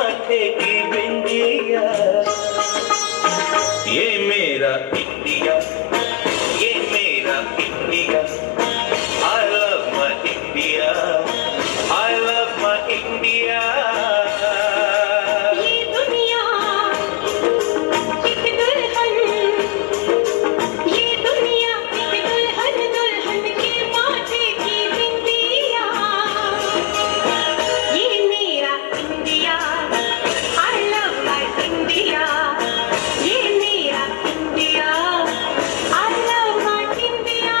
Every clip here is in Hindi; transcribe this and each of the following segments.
माथे की बिंदिया, ये मेरा इंडिया, ये मेरा India. I love my India, I love my India। ये दुनिया एक दुल्हन, ये दुनिया एक दुल्हन, दुल्हन के माथे की बिंदिया। ये मेरा India, I love my India। ये मेरा India, I love my India।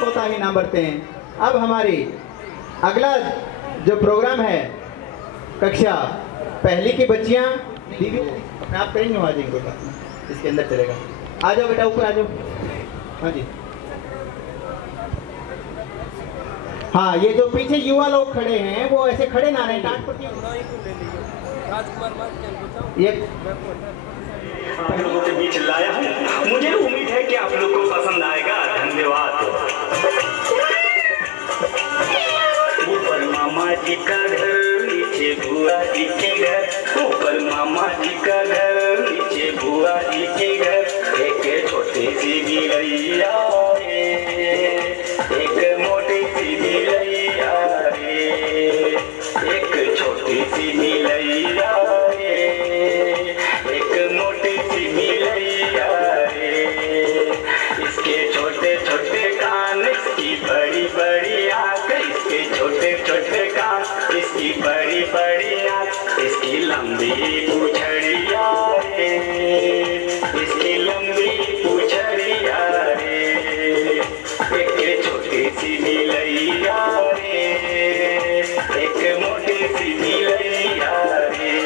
कोताही ना बरते हैं। अब हमारी अगला जो प्रोग्राम है, कक्षा पहली की बच्चियां दीदी अपने आप करेंगे, वहाँ जाएंगे बेटा, इसके अंदर चलेगा। आ जाओ बेटा, ऊपर आ जाओ। हाँ जी, हाँ, ये जो पीछे युवा लोग खड़े हैं वो ऐसे खड़े ना रहे, टाट पट्टी ये आप लोगों के बीच लाया हूँ, मुझे उम्मीद है कि आप लोग को पसंद आएगा। धन्यवाद। ऊपर मामा जी का घर, नीचे बुआ जी के घर। ऊपर मामा जी का घर, नीचे बुआ जी के घर। एक छोटी सी बिलैया रे, एक मोटी सी बिलैया रे, एक छोटी सी बिलैया रे, एक मोटी सी बिलैया रे। इसके छोटे छोटे कान, इसकी बड़ी बड़ी आँख, इसके छोटे छोटे कान, इसकी बड़ी बड़ी आँख, इसकी लंबी पूंछड़िया रे, इसकी लंबी पूंछड़िया रे। एक छोटी सी बिलैया रे, एक मोटी सी बिलैया रे।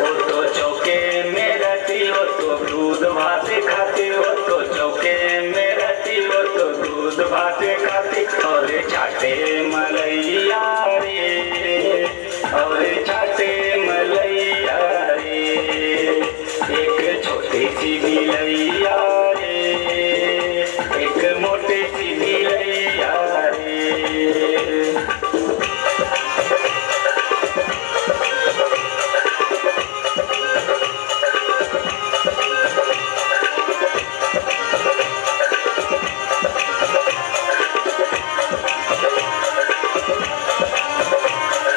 वो तो चौके में रहती, वो तो दूध भात खाती, वो तो चौके में रहती, वो तो दूध भात खाती। और चाटे मलैया रे, और चाटे मलैया रे। एक छोटी सी बिलैया रे, एक मोटी सी बिलैया रे।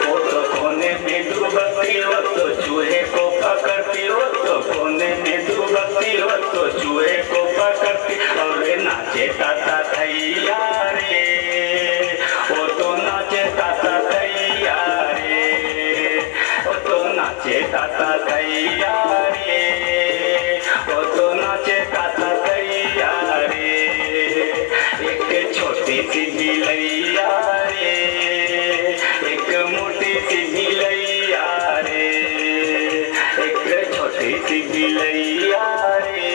वो तो कोने में डूबती, वो तो चूहे को पकड़ती, वो तो कोने में डूबती, वो तो चूहे को पकड़ती। और नाचे ताता थैया रे, वो तो नाचे ताता थैया रे, वो तो नाचे ताता थैया रे, वो तो नाचे ताता थैया रे। एक छोटी सी बिलैया रे, एक मोटी सी बिलैया रे, एक छोटी सी बिलैया रे,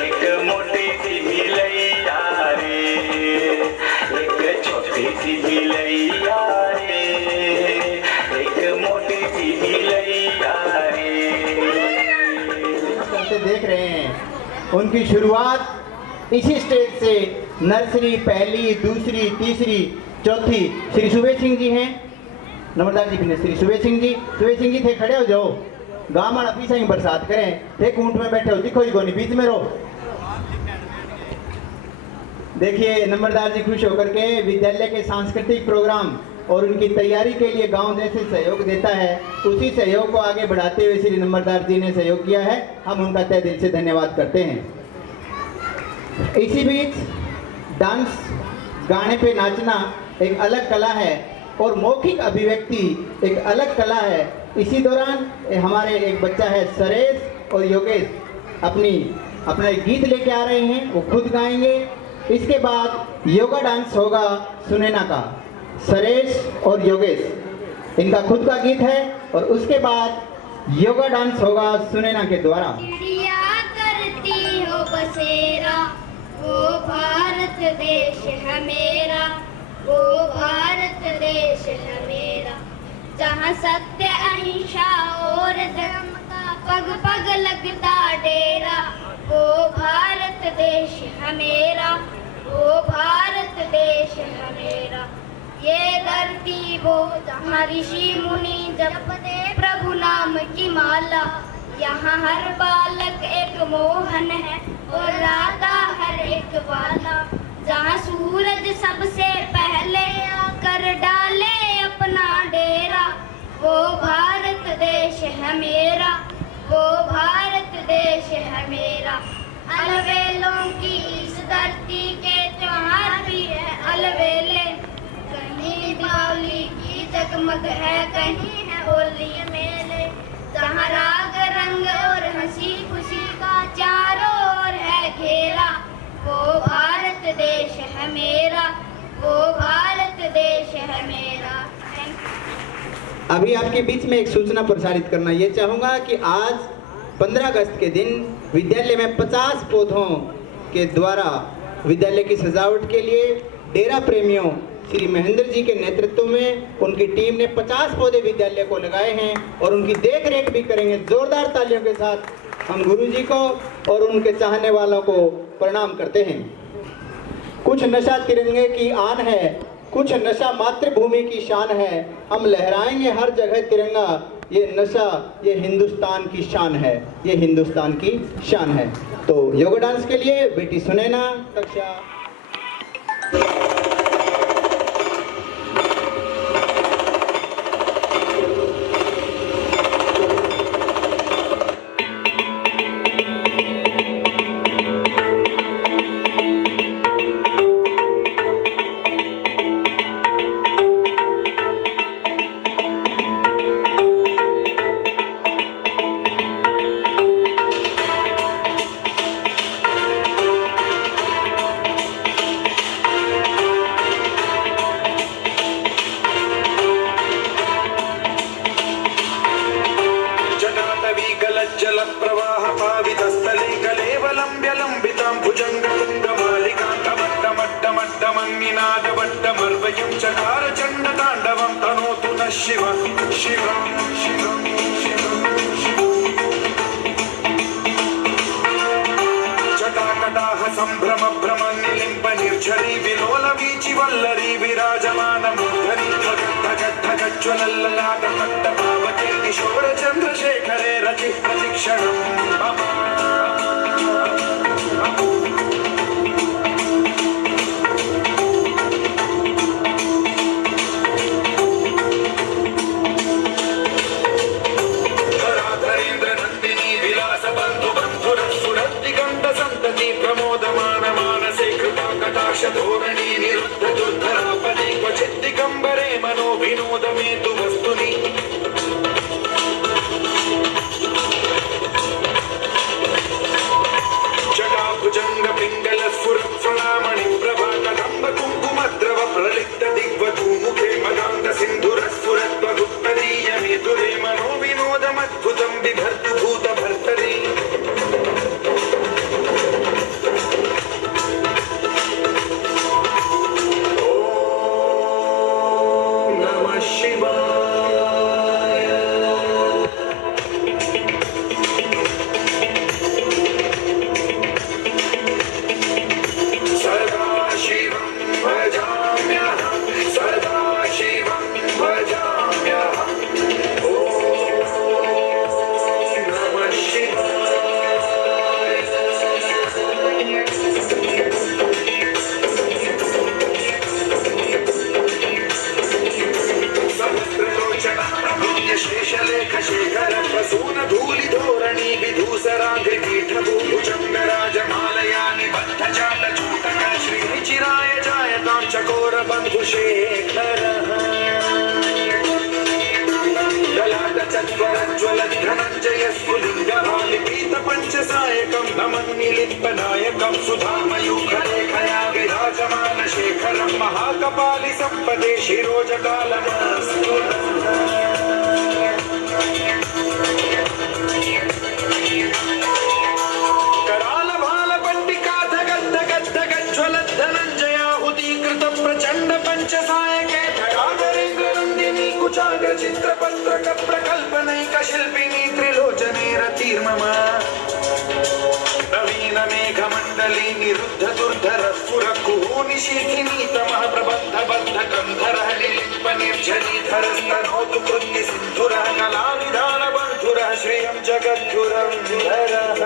एक मोटी सी बिलैया रे, एक छोटी सी बिलैया रे, एक मोटी सी बिलैया रे। करते देख रहे हैं, उनकी शुरुआत इसी स्टेज से नर्सरी पहली, दूसरी, तीसरी, चौथी श्री सुबेश सिंह जी हैं, नंबरदार जी भी श्री सुबेश सिंह जी। सुबेश सिंह जी थे, खड़े हो जाओ, गाँव में पीछा ही बरसात करें, एक ऊँट में बैठे हो, दिखो ही कोनी, बीच में रहो। देखिए नंबरदार जी खुश होकर के विद्यालय के सांस्कृतिक प्रोग्राम और उनकी तैयारी के लिए गांव जैसे सहयोग देता है, उसी सहयोग को आगे बढ़ाते हुए श्री नंबरदार जी ने सहयोग किया है, हम उनका तहे दिल से धन्यवाद करते हैं। इसी बीच डांस, गाने पे नाचना एक अलग कला है और मौखिक अभिव्यक्ति एक अलग कला है। इसी दौरान हमारे एक बच्चा है सरेश, और योगेश अपना एक गीत लेके आ रहे हैं, वो खुद गाएंगे। इसके बाद योगा डांस होगा सुनैना का। सरेश और योगेश, इनका खुद का गीत है, और उसके बाद योगा डांस होगा सुनैना के द्वारा। चिड़िया करती हो बसेरा, वो भारत देश है मेरा, वो भारत देश है मेरा। जहाँ सत्य अहिंसा और धर्म का पग पग लगता डेरा, वो भारत देश है मेरा, वो भारत देश है मेरा। ये धरती वो जहाँ ऋषि मुनि जपते प्रभु नाम की माला, यहाँ हर बालक एक मोहन है और राधा हर एक वाला। जहाँ सूरज सबसे पहले आकर डाले अपना डेरा, वो भारत देश है मेरा, वो भारत देश है मेरा। अलवेलों की इस धरती के त्योहार भी है अलवेले, कहीं दिवाली की जगमग है, कहीं है होली मेले। जहाँ राग रंग और हंसी खुशी का चारों ओर है घेरा, वो भारत देश है मेरा, वो भारत देश है मेरा। अभी आपके बीच में एक सूचना प्रसारित करना ये चाहूँगा कि आज 15 अगस्त के दिन विद्यालय में 50 पौधों के द्वारा विद्यालय की सजावट के लिए डेरा प्रेमियों श्री महेंद्र जी के नेतृत्व में उनकी टीम ने 50 पौधे विद्यालय को लगाए हैं और उनकी देख रेख भी करेंगे। जोरदार तालियों के साथ हम गुरु जी को और उनके चाहने वालों को प्रणाम करते हैं। कुछ नशा तिरंगे की आन है, कुछ नशा मातृभूमि की शान है, हम लहराएंगे हर जगह तिरंगा, ये नशा ये हिंदुस्तान की शान है, ये हिंदुस्तान की शान है। तो योगा डांस के लिए बेटी सुनैना कक्षा संभ्रम भ्रम निलिंब निर्झरी विलोल वीचि वल्लरी विराजमान मुद्धरी ज्वलल्ललाट पट्ट पावके किशोर चंद्रशेखरे रचि प्रशिक्षणम् धोरणी निरुद्ध दुर्धरापदे क्वचित् दिगंबरे मनो विनोद में तु वस्तुनि जटा भुजंग पिंगल स्फुर प्रणामणि प्रभा कदंब कुंकुमद्रव प्रलिप्त दिग्वधू मुखे मदांग सिंधुर स्फुरत्व गुप्तदीय मेतुरे मनो विनोदमद्भुतं बिभर्तु भूत भर्तरी ललाट चत्वर ज्वल धनंजय स्फुलिंग नमन्निलिम्बनायकं सुधामयूखलेखया विराजमान शेखरं महाकपालि सम्पदे शिरोजकालमस्तु प्रचंड पंचसायके धराधरेन्द्रनंदिनी कुचाग्र चित्रपत्रक प्रकल्पनैक शिल्पिनी त्रिलोचने रतिर्मम नवीन मेघमण्डली निरुद्ध दुर्धर स्फुर कुहूनिशीथिनी तमः प्रबन्ध बद्ध कंधरः निलिम्प निर्झरीधर स्तनोतु कृत्य सिन्धुरः कलानिधान बन्धुरः श्रियं जगद्गुरं धरः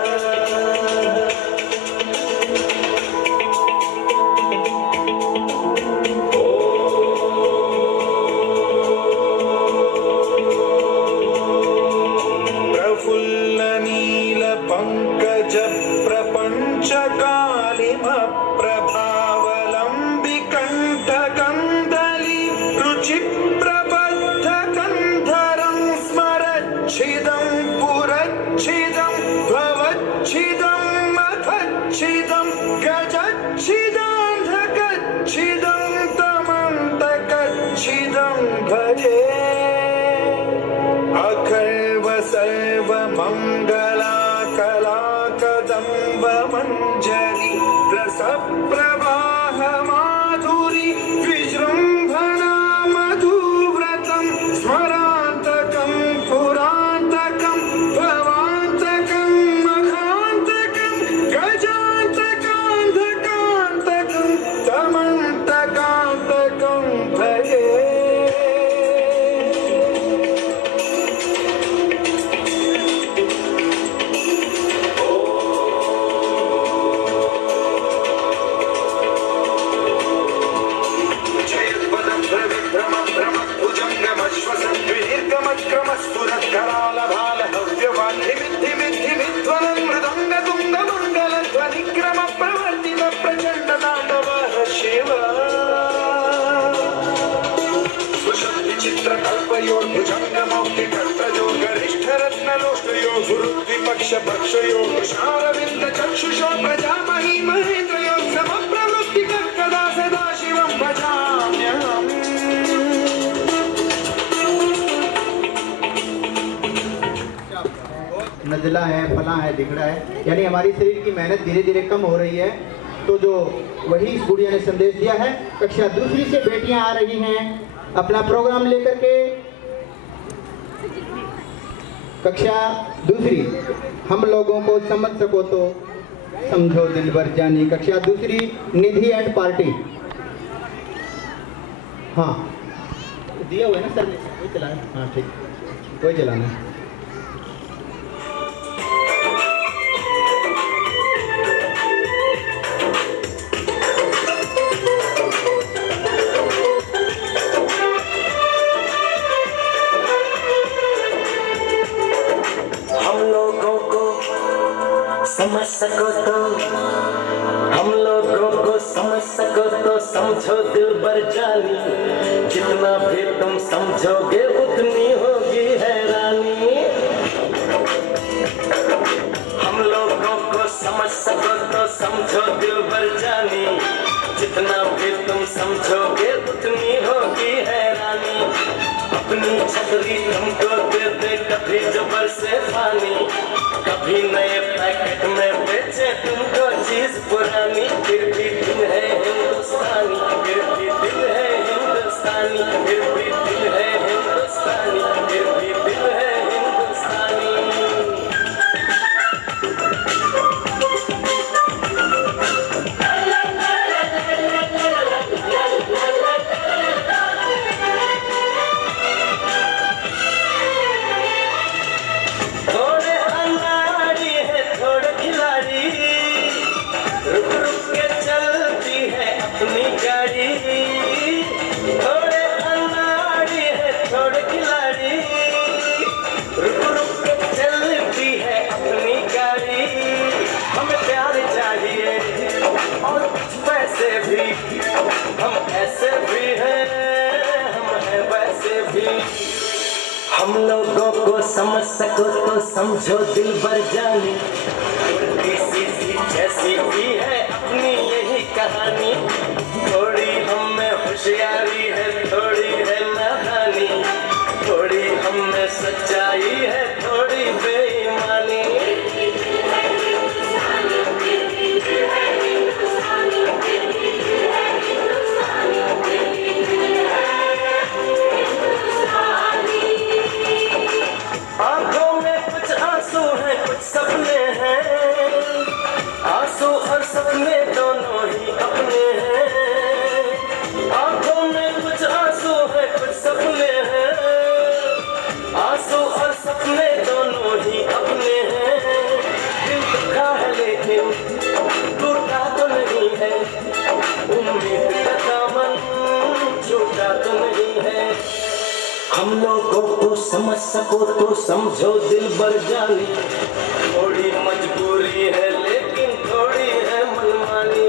पक्षयो तुषारविन्द चक्षुषो प्रजामहि महेन्द्रयो समप्रवृत्ति कर्कदा सदा शिवं भजाम्यहम् नजला है, फला है, दिखड़ा है, यानी हमारी शरीर की मेहनत धीरे धीरे कम हो रही है। तो जो वही इस गुड़िया ने संदेश दिया है। कक्षा दूसरी से बेटियां आ रही हैं अपना प्रोग्राम लेकर के। कक्षा दूसरी, हम लोगों को समझ सको तो समझो दिल भर जानी। कक्षा दूसरी, निधि एंड पार्टी। हाँ दिया हुआ है ना सर ने, वही चलाना। हाँ ठीक, वही चलाना है। समझ सको तो हम लोगों को समझ सको तो समझो दिल भर जानी। जितना भी तुम समझोगे उतनी होगी हैरानी। हम लोगों को समझ सको तो समझो दिल भर जानी। जितना भी तुम समझोगे उतनी होगी हैरानी। अपनी छतरी तुमको दे दे कभी जबर से पानी, कभी नए पैकेट में बेचे तुमको चीज पुरानी। फिर भी दिल है हिंदुस्तानी, फिर भी दिल है हिंदुस्तानी, फिर भी दिल है हिंदुस्तानी, फिर भी दिल है हिंदुस्तानी। हम लोगों को समझ सको तो समझो दिल भर जानी। उल्टी सीधी जैसी भी है अपनी यही कहानी, थोड़ी हम में होशियारी है, थोड़ी है नादानी, थोड़ी हम में सच्चाई है, थोड़ी बेईमानी। आंखों में कुछ आंसू हैं, कुछ सपने हैं, आंसू और सपने दोनों ही अपने हैं। आंखों में कुछ आंसू हैं, कुछ सपने हैं, आंसू और सपने दोनों ही अपने हैं। दिल दुखा है लेकिन टूटा तो नहीं है, उम्मीद का दामन छूटा तो नहीं है। हम लोगों को समझ सको तो समझो दिल भर जानी, थोड़ी मजबूरी है लेकिन थोड़ी है मनमानी।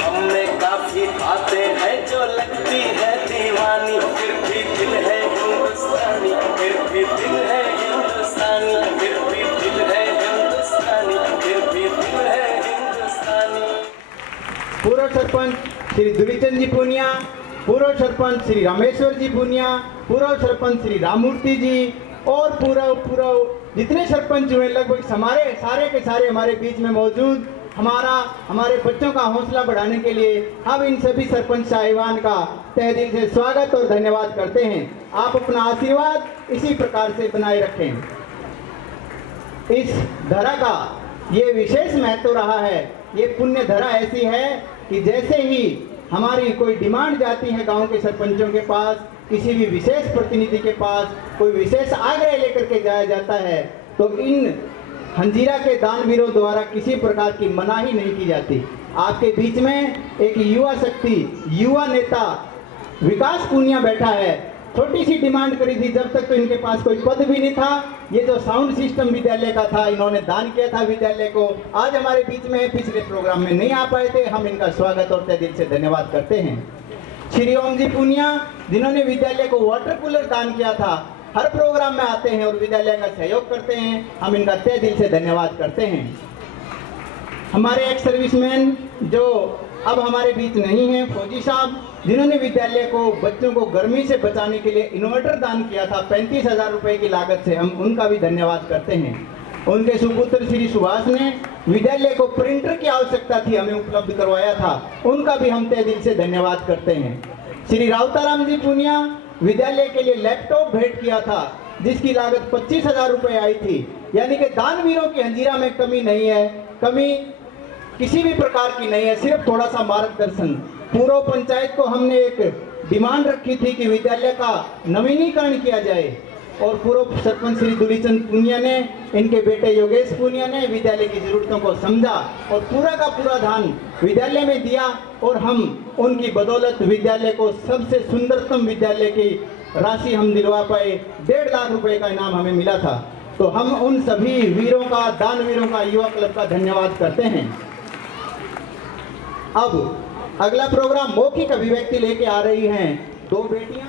हमने काफी बातें हैं जो लगती है दीवानी, फिर भी दिल है हिंदुस्तानी, फिर भी दिल है हिंदुस्तानी, फिर भी दिल है हिंदुस्तानी, फिर भी दिल है हिंदुस्तानी। पूर्व सरपंच श्री दुलीचंद जी पूनिया, पूर्व सरपंच श्री रामेश्वर जी पूनिया, पूर्व सरपंच श्री राममूर्ति जी और पूर्व जितने सरपंच हुए लगभग सारे के सारे हमारे बीच में मौजूद, हमारे बच्चों का हौसला बढ़ाने के लिए हम इन सभी सरपंच साहिबान का तहे दिल से स्वागत और धन्यवाद करते हैं। आप अपना आशीर्वाद इसी प्रकार से बनाए रखें। इस धरा का ये विशेष महत्व रहा है। ये पुण्य धरा ऐसी है कि जैसे ही हमारी कोई डिमांड जाती है गांव के सरपंचों के पास, किसी भी विशेष प्रतिनिधि के पास कोई विशेष आग्रह लेकर के जाया जाता है, तो इन हंजीरा के दानवीरों द्वारा किसी प्रकार की मनाही नहीं की जाती। आपके बीच में एक युवा शक्ति, युवा नेता विकास पूनिया बैठा है। छोटी सी डिमांड करी थी, जब तक तो इनके पास कोई पद भी नहीं था। ये जो साउंड सिस्टम विद्यालय का था, इन्होंने दान किया था विद्यालय को। आज हमारे बीच में पिछले प्रोग्राम में नहीं आ पाए थे, हम इनका स्वागत और तहे दिल से धन्यवाद करते हैं। श्री ओम जी पूनिया, जिन्होंने विद्यालय को वाटर कूलर दान किया था, हर प्रोग्राम में आते हैं और विद्यालय का सहयोग करते हैं, हम इनका तहे दिल से धन्यवाद करते हैं। हमारे एक सर्विसमैन जो अब हमारे बीच नहीं है, फौजी साहब, जिन्होंने विद्यालय को बच्चों को गर्मी से बचाने के लिए इन्वर्टर दान किया था 35,000 रुपए की लागत से, हम उनका भी धन्यवाद करते हैं। उनके सुपुत्र श्री सुभाष ने विद्यालय को प्रिंटर की आवश्यकता थी, हमें उपलब्ध करवाया था, उनका भी हम तहे दिल से धन्यवाद करते हैं। श्री रावताराम जी पूनिया, विद्यालय के लिए लैपटॉप भेंट किया था जिसकी लागत 25,000 रुपए आई थी। यानी कि दानवीरों की हंजीरा में कमी नहीं है, कमी किसी भी प्रकार की नहीं है, सिर्फ थोड़ा सा मार्गदर्शन। पूर्व पंचायत को हमने एक डिमांड रखी थी कि विद्यालय का नवीनीकरण किया जाए, और पूर्व सरपंच श्री दुलीचंद पूनिया ने, इनके बेटे योगेश पूनिया ने विद्यालय की जरूरतों को समझा और पूरा का पूरा ध्यान विद्यालय में दिया, और हम उनकी बदौलत विद्यालय को सबसे सुंदरतम विद्यालय की राशि हम दिलवा पाए। 1.5 लाख रुपए का इनाम हमें मिला था। तो हम उन सभी वीरों का, दानवीरों का, युवा क्लब का धन्यवाद करते हैं। अब अगला प्रोग्राम मौखिक अभिव्यक्ति लेके आ रही हैं दो बेटियां।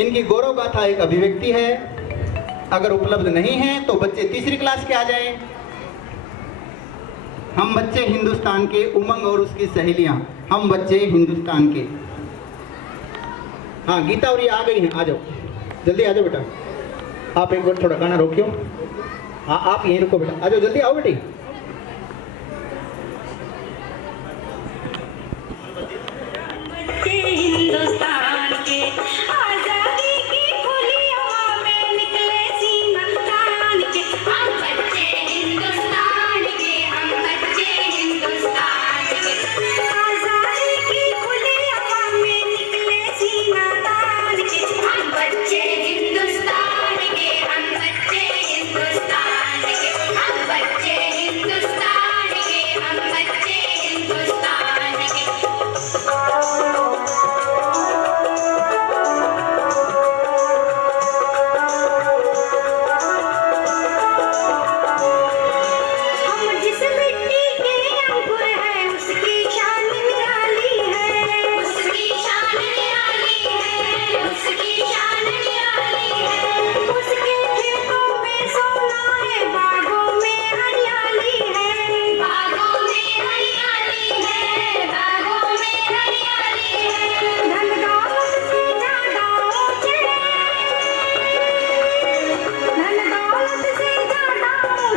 इनकी गौरव गाथा एक अभिव्यक्ति है। अगर उपलब्ध नहीं है तो बच्चे तीसरी क्लास के आ जाएं। हम बच्चे हिंदुस्तान के, उमंग और उसकी सहेलियां, हम बच्चे हिंदुस्तान के। हाँ, गीता और ये आ गई हैं, आ जाओ, जल्दी आ जाओ बेटा। आप एक बार थोड़ा गाना रोकियो। हाँ, आप यहीं रुको बेटा, आ जाओ, जल्दी आओ बेटी। हिंदुस्तान के आजादी की खुली हवा में निकले सीना तान के, हम बच्चे हिंदुस्तान के, हम बच्चे हिंदुस्तान के। आजादी की खुली हवा में निकले सीना तान के, हम बच्चे हिंदुस्तान के, हम बच्चे हिंदुस्तान के, हम बच्चे हिंदुस्तान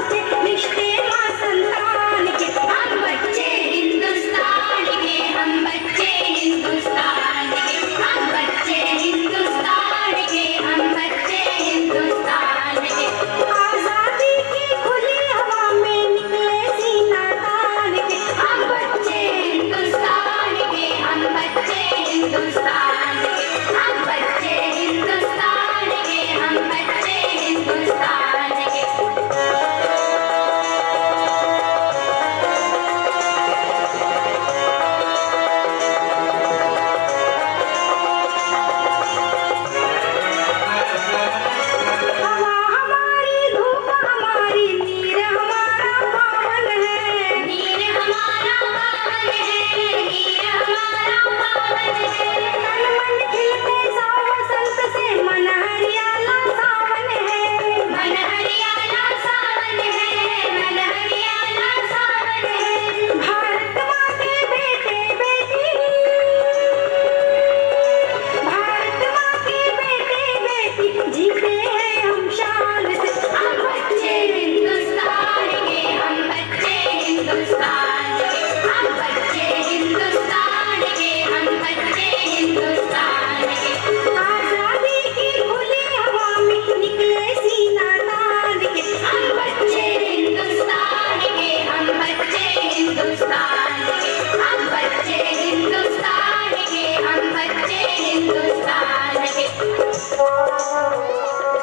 से रिश्ते माँ संतान के। हम बच्चे हिंदुस्तान के, हम बच्चे हिंदुस्तान के, हम बच्चे हिंदुस्तान के, हम बच्चे हिंदुस्तान के। आजादी की खुली हवा में निकले सीना तान के। हम बच्चे हिंदुस्तान के, हम बच्चे हिंदुस्तान के, हम बच्चे हिंदुस्तान के, हम बच्चे हिंदुस्तान के। हवा हमारी, धूप हमारी, नीर हमारा पावन है। नीर हमारा पावन है, नीर हमारा पावन है। तन मन खिलते सौ वसंत से, मन हरियाला सावन है। मन हरियाला सावन है, मन हरियाला सावन है। भारत माँ के बेटे बेटी, भारत माँ के बेटे बेटी, जीते हैं हम शान से। हम बच्चे हिंदुस्तान के, हम बच्चे हिंदुस्तान के, हम बच्चे हिंदुस्तान के, हम बच्चे हिंदुस्तान के। आजादी की खुली हवा में निकले सीना तान के। हम बच्चे हिंदुस्तान के, हम बच्चे हिंदुस्तान के, हम बच्चे हिंदुस्तान के, हम बच्चे हिंदुस्तान के।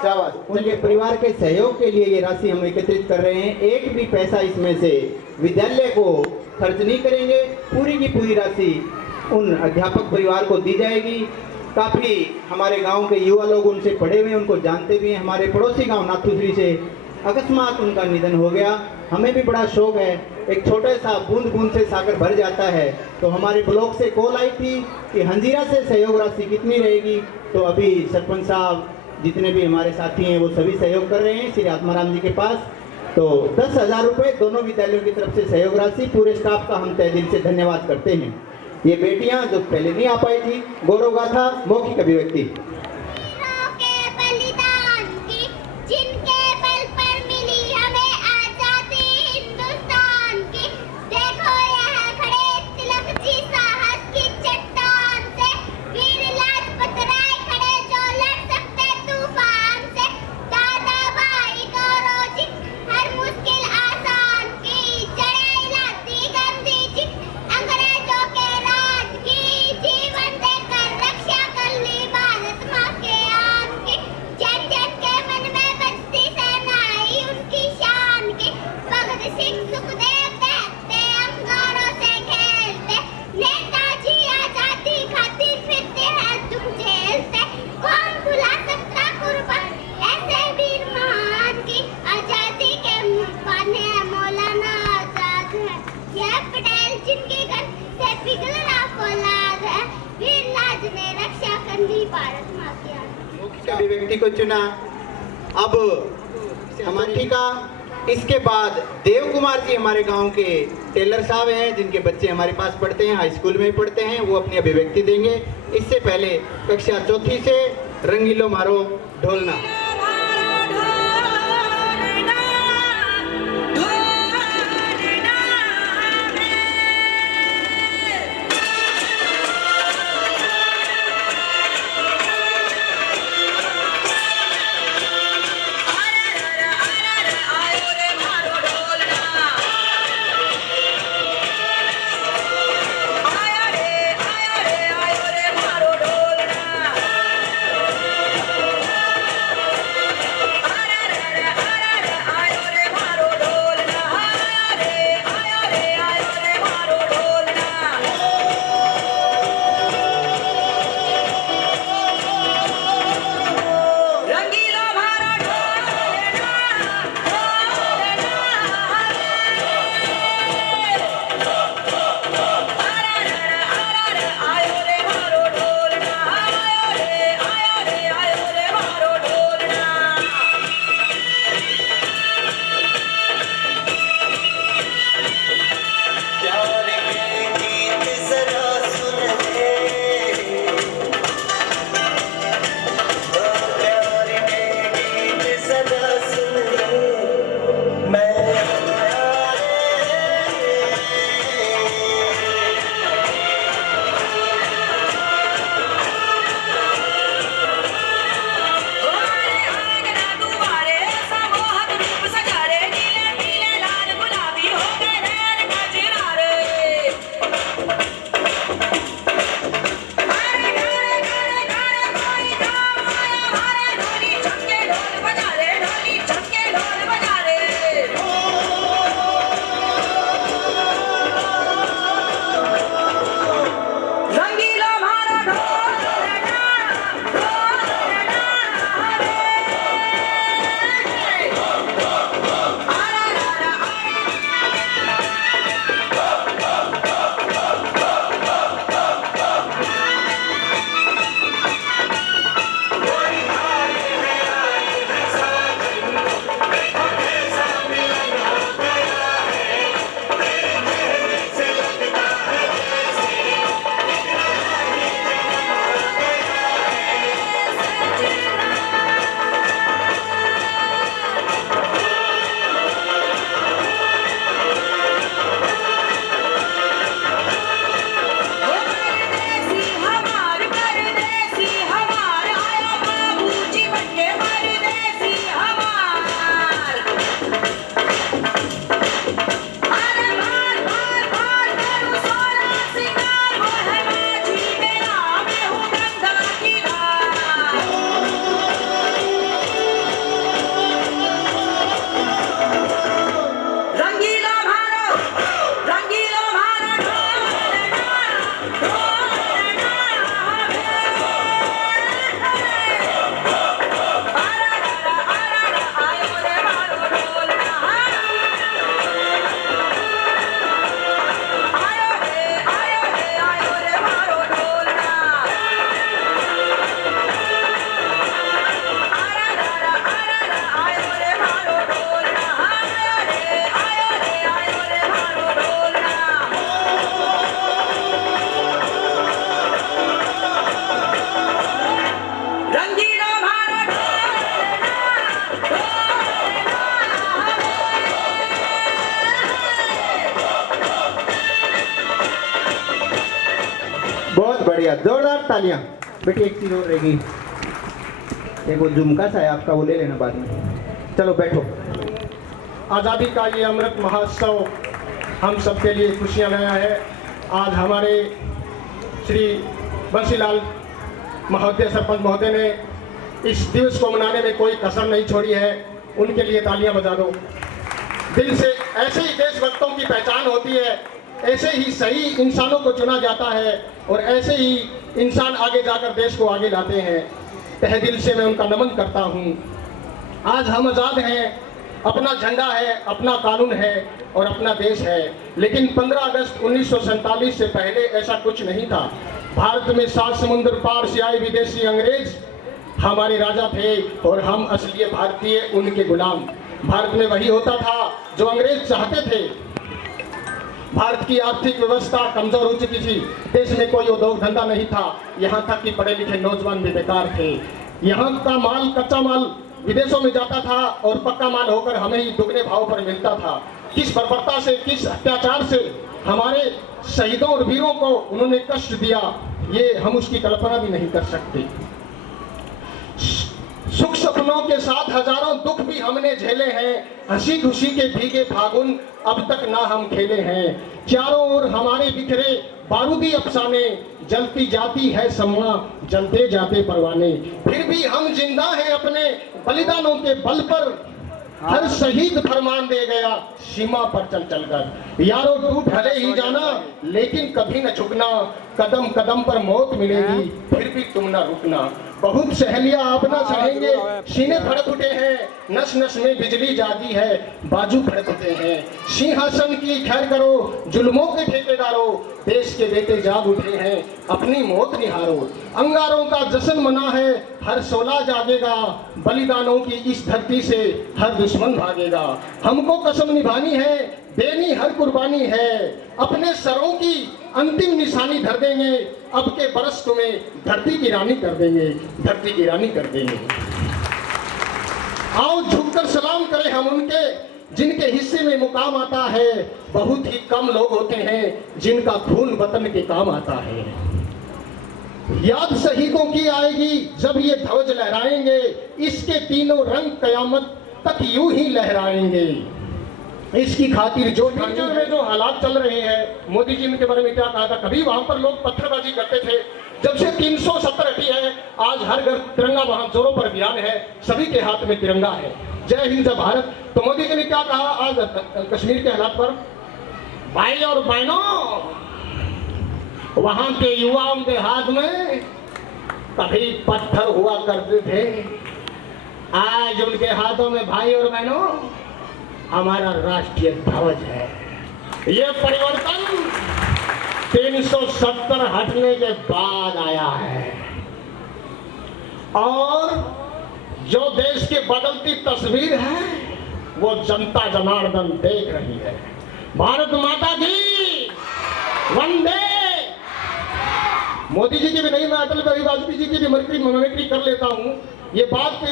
शाबाश। उनके परिवार के सहयोग के लिए ये राशि हम एकत्रित कर रहे हैं। एक भी पैसा इसमें से विद्यालय को खर्च नहीं करेंगे, पूरी की पूरी राशि उन अध्यापक परिवार को दी जाएगी। काफ़ी हमारे गांव के युवा लोग उनसे पढ़े हुए हैं, उनको जानते भी हैं। हमारे पड़ोसी गांव नाथुश्री से अकस्मात उनका निधन हो गया। हमें भी बड़ा शौक है, एक छोटे सा बूंद बूंद से सागर भर जाता है। तो हमारे ब्लॉक से कॉल आई थी कि हंजीरा से सहयोग राशि कितनी रहेगी। तो अभी सरपंच साहब, जितने भी हमारे साथी हैं, वो सभी सहयोग कर रहे हैं श्री आत्माराम जी के पास। तो 10,000 रुपये दोनों विद्यालयों की तरफ से सहयोग राशि। पूरे स्टाफ का हम तहे दिल से धन्यवाद करते हैं। ये बेटियां जो पहले नहीं आ पाई थी, गौरव गाथा मौखिक अभिव्यक्ति। वीरों के बलिदान की, जिनके बल पर मिली हमें आजादी हिंदुस्तान की। देखो यहाँ खड़े तिलक जी साहस की चट्टान से, वीर लाजपत राय खड़े जो लड़ सकते तूफान से। दादा भाई गौरव जी हर मुश्किल आसान की, चढ़ाई लाती गांधी जी अंग्रेजों के राज की। जीवन देकर रक्षा कर ली भारत माँ के आन की। जन जन के मन में बजती सेनाई उनकी शान की। भगत सिंह सुखदेव देखते अंगारों से खेलते, नेताजी आजादी खातिर फिरते हैं दुख झेलते। कौन भुला सकता कुर्बान ऐसे वीर महान की। आजादी के मुस्काने मौलाना आजाद है, यह पटेल जिनकी गन से पिघलना फौलाद है। वीर लाज ने रक्षा कर ली भारत माँ की आन। मौखिक अभिव्यक्ति को चुना। अब हमारी का इसके बाद देव कुमार जी हमारे गांव के टेलर साहब हैं, जिनके बच्चे हमारे पास पढ़ते हैं, हाई स्कूल में पढ़ते हैं। वो अपनी अभिव्यक्ति देंगे। इससे पहले कक्षा चौथी से रंगीलो मारो ढोलना। बढ़िया, जोरदार तालियां। बेटी एक चीज और रहेगी, एक वो झुमका सा है आपका, वो ले लेना बाद में। चलो बैठो। आज़ादी का ये अमृत महोत्सव हम सबके लिए खुशियाँ लाया है। आज हमारे श्री बंसीलाल महोदय, सरपंच महोदय ने इस दिवस को मनाने में कोई कसर नहीं छोड़ी है। उनके लिए तालियां बजा दो दिल से। ऐसे ही देशभक्तों की पहचान होती है, ऐसे ही सही इंसानों को चुना जाता है और ऐसे ही इंसान आगे जाकर देश को आगे लाते हैं। तहे दिल से मैं उनका नमन करता हूँ। आज हम आज़ाद हैं, अपना झंडा है, अपना कानून है और अपना देश है। लेकिन 15 अगस्त 1947 से पहले ऐसा कुछ नहीं था। भारत में 7 समुद्र पार से आए विदेशी अंग्रेज हमारे राजा थे और हम असली भारतीय उनके गुलाम। भारत में वही होता था जो अंग्रेज चाहते थे। भारत की आर्थिक व्यवस्था कमजोर हो चुकी थी, देश में कोई उद्योग धंधा नहीं था, यहाँ तक कि पढ़े लिखे नौजवान भी बेकार थे। यहाँ का माल, कच्चा माल विदेशों में जाता था और पक्का माल होकर हमें ही दुगने भाव पर मिलता था। किस बर्बरता से, किस अत्याचार से हमारे शहीदों और वीरों को उन्होंने कष्ट दिया, ये हम उसकी कल्पना भी नहीं कर सकते। सुख सपनों के साथ हजारों दुख भी हमने झेले हैं। हंसी खुशी के भीगे फागुन अब तक ना हम खेले हैं। चारों ओर हमारे बिखरे बारूदी अफसाने, जलती जाती है सम्मा, जलते जाते परवाने। फिर भी हम जिंदा हैं अपने बलिदानों के बल पर। हर शहीद फरमान दे गया सीमा पर चल चल कर। यारों टूट भले ही जाना लेकिन कभी न झुकना। कदम कदम पर मौत मिलेगी फिर भी तुम न रुकना। बहुत सहेलियां आप न सहेंगे, सीने फड़क उठे हैं, नस नस में बिजली जागी है, बाजू फड़क उठे हैं। सिंहासन की खैर करो जुल्मों के ठेकेदारों, देश के बेटे जाग उठे हैं अपनी मौत निहारो। अंगारों का जश्न मना है हर शोला जागेगा, बलिदानों की इस धरती से हर दुश्मन भागेगा। हमको कसम निभानी है, देनी हर कुर्बानी है, अपने सरों की अंतिम निशानी धर देंगे। अब के बरस तुम्हें धरती की रानी कर देंगे, धरती की रानी कर देंगे। आओ झुककर सलाम करें हम उनके जिनके हिस्से में मुकाम आता है। बहुत ही कम लोग होते हैं जिनका खून वतन के काम आता है। याद शहीदों की आएगी जब ये ध्वज लहराएंगे, इसके तीनों रंग कयामत तक यूं ही लहराएंगे। इसकी खातिर जो में जो हालात चल रहे हैं, मोदी जी के बारे में क्या कहा था, कभी वहां पर लोग पत्थरबाजी करते थे। जब से 370 हटी है, आज हर घर तिरंगा, वहां जोरों पर अभियान है, सभी के हाथ में तिरंगा है। जय हिंद जय भारत। तो मोदी जी ने क्या कहा आज कश्मीर के हालात पर, भाई और बहनों, वहां के युवाओं के हाथ में कभी पत्थर हुआ करते थे, आज उनके हाथों में भाई और बहनों हमारा राष्ट्रीय ध्वज है। ये परिवर्तन 370 हटने के बाद आया है और जो देश की बदलती तस्वीर है वो जनता जनार्दन देख रही है। भारत माता की वंदे। मोदी जी की भी नहीं, मैं अटल बिहारी वाजपेयी जी की भी मिमिक्री कर लेता हूँ। ये बात